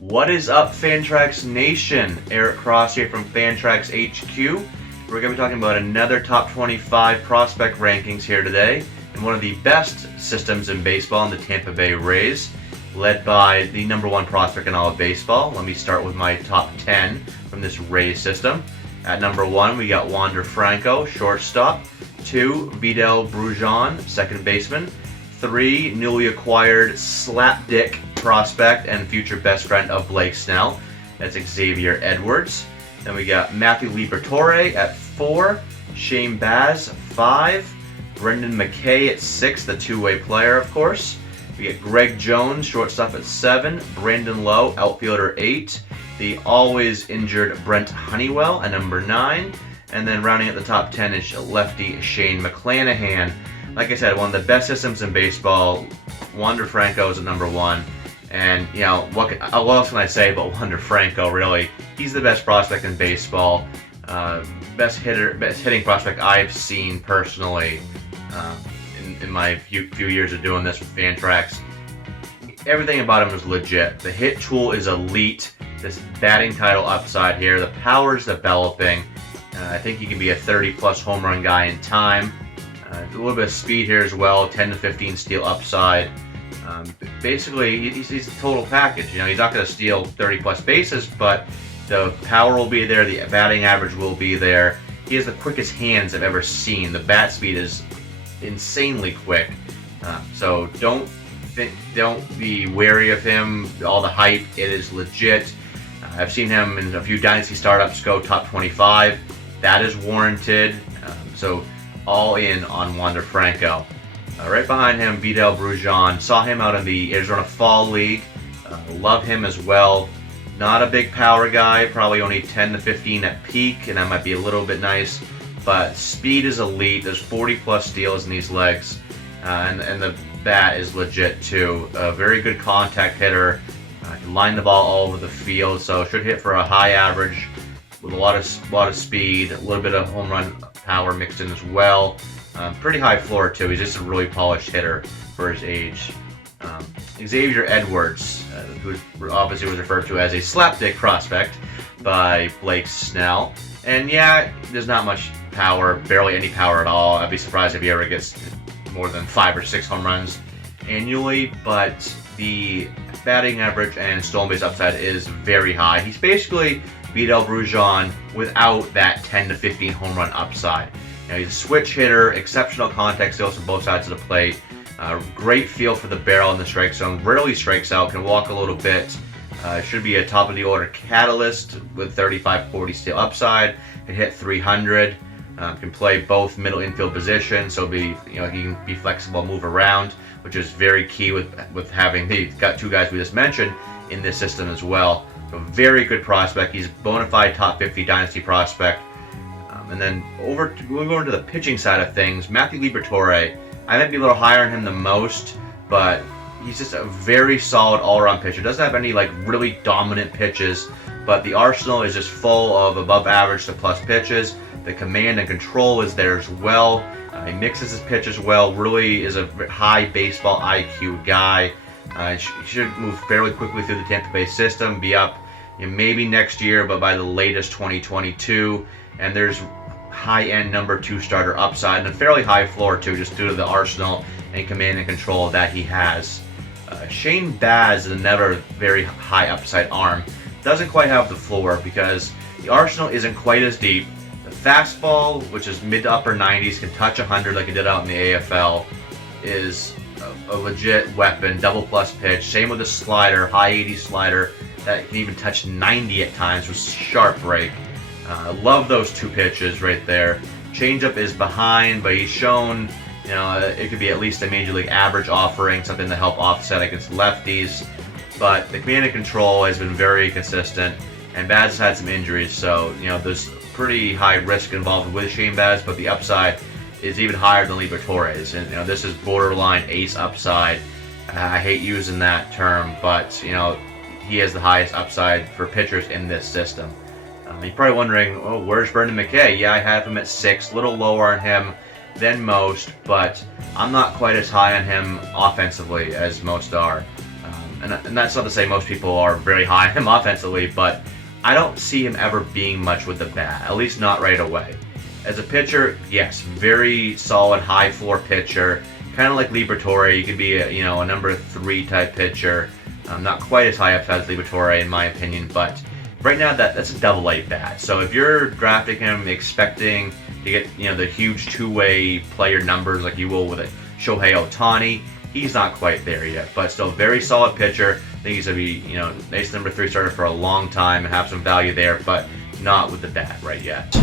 What is up, Fantrax Nation? Eric Cross here from FantraxHQ. We're going to be talking about another top 25 prospect rankings here today, and one of the best systems in baseball in the Tampa Bay Rays, led by the #1 prospect in all of baseball. Let me start with my top 10 from this Rays system. At number 1, we got FRANCO, shortstop. 2, VIDAL, BRUJAN, second baseman. 3, newly acquired slapdick prospect and future best friend of Blake Snell. That's XAVIER Edwards. Then we got LIBERATORE at 4, Shane Baz 5, Brendan McKay at 6, the two-way player, of course. We get Greg Jones, shortstop at 7, Brandon Lowe, outfielder 8, the always injured Brent Honeywell at number 9, and then rounding at the top 10 is lefty Shane McClanahan. Like I said, one of the best systems in baseball. Franco is at number 1. And, you know, what else can I say about Franco, really? He's the best prospect in baseball. Best hitting prospect I've seen personally in my few years of doing this with Fantrax. Everything about him is legit. The hit tool is elite. This batting title upside here. The power's developing. I think he can be a 30-plus home run guy in time. A little bit of speed here as well, 10 to 15 steal upside. Basically, he's a total package. You know, he's not going to steal 30-plus bases, but the power will be there, the batting average will be there. He has the quickest hands I've ever seen. The bat speed is insanely quick. So don't be wary of him. All the hype, it is legit. I've seen him in a few Dynasty startups go top 25. That is warranted. So all in on Franco. Right behind him, VIDAL, BRUJAN. Saw him out in the Arizona Fall League. Love him as well. Not a big power guy, probably only 10 to 15 at peak, and that might be a little bit nice. But speed is elite. There's 40-plus steals in these legs, and the bat is legit too. A very good contact hitter. Can line the ball all over the field, so should hit for a high average with a lot of speed, a little bit of home run power mixed in as well. Pretty high floor too. He's just a really polished hitter for his age. XAVIER Edwards, who obviously was referred to as a slapdick prospect by Blake Snell. And yeah, there's not much power, barely any power at all. I'd be surprised if he ever gets more than 5 or 6 home runs annually, but the batting average and stolen base upside is very high. He's basically VIDAL, BRUJAN without that 10 to 15 home run upside. You know, he's a switch hitter, exceptional contact skills from both sides of the plate, great feel for the barrel in the strike zone, rarely strikes out, can walk a little bit, should be a top of the order catalyst with 35-40 steal upside, can hit 300, can play both middle infield positions, so he can be flexible, move around, which is very key with having got two guys we just mentioned in this system as well. So very good prospect. He's a bona fide top 50 Dynasty prospect. And then we'll go into the pitching side of things. LIBERATORE, I might be a little higher on him than most, but he's just a very solid all-around pitcher. Doesn't have any like really dominant pitches, but the arsenal is just full of above average to plus pitches. The command and control is there as well. He mixes his pitches well. Really is a high baseball IQ guy. He should move fairly quickly through the Tampa Bay system. Be up maybe next year, but by the latest 2022. And there's high-end #2 starter upside and a fairly high floor too, just due to the arsenal and command and control that he has. Shane Baz is another very high upside arm. Doesn't quite have the floor because the arsenal isn't quite as deep. The fastball, which is mid to upper 90s, can touch 100 like it did out in the AFL, is a legit weapon, double plus pitch. Same with the slider, high 80 slider that can even touch 90 at times with sharp break. Love those two pitches right there. Changeup is behind, but he's shown, you know, it could be at least a major league average offering, something to help offset against lefties. But the command and control has been very consistent, and Baz has had some injuries, so you know there's pretty high risk involved with Shane Baz, but the upside is even higher than LIBERATORE's, and you know this is borderline ace upside. I hate using that term, but you know he has the highest upside for pitchers in this system. You're probably wondering, oh, where's Brendan McKay? Yeah, I have him at 6, a little lower on him than most, but I'm not quite as high on him offensively as most are. And that's not to say most people are very high on him offensively, but I don't see him ever being much with the bat, at least not right away. As a pitcher, yes, very solid high floor pitcher, kind of like Liberatore. You could be a number 3 type pitcher, not quite as high up as Liberatore in my opinion, but right now that's a double-A bat. So if you're drafting him expecting to get the huge two-way player numbers like you will with a Shohei Ohtani, he's not quite there yet, but still very solid pitcher. I think he's going to be, nice number 3 starter for a long time and have some value there, but not with the bat right yet.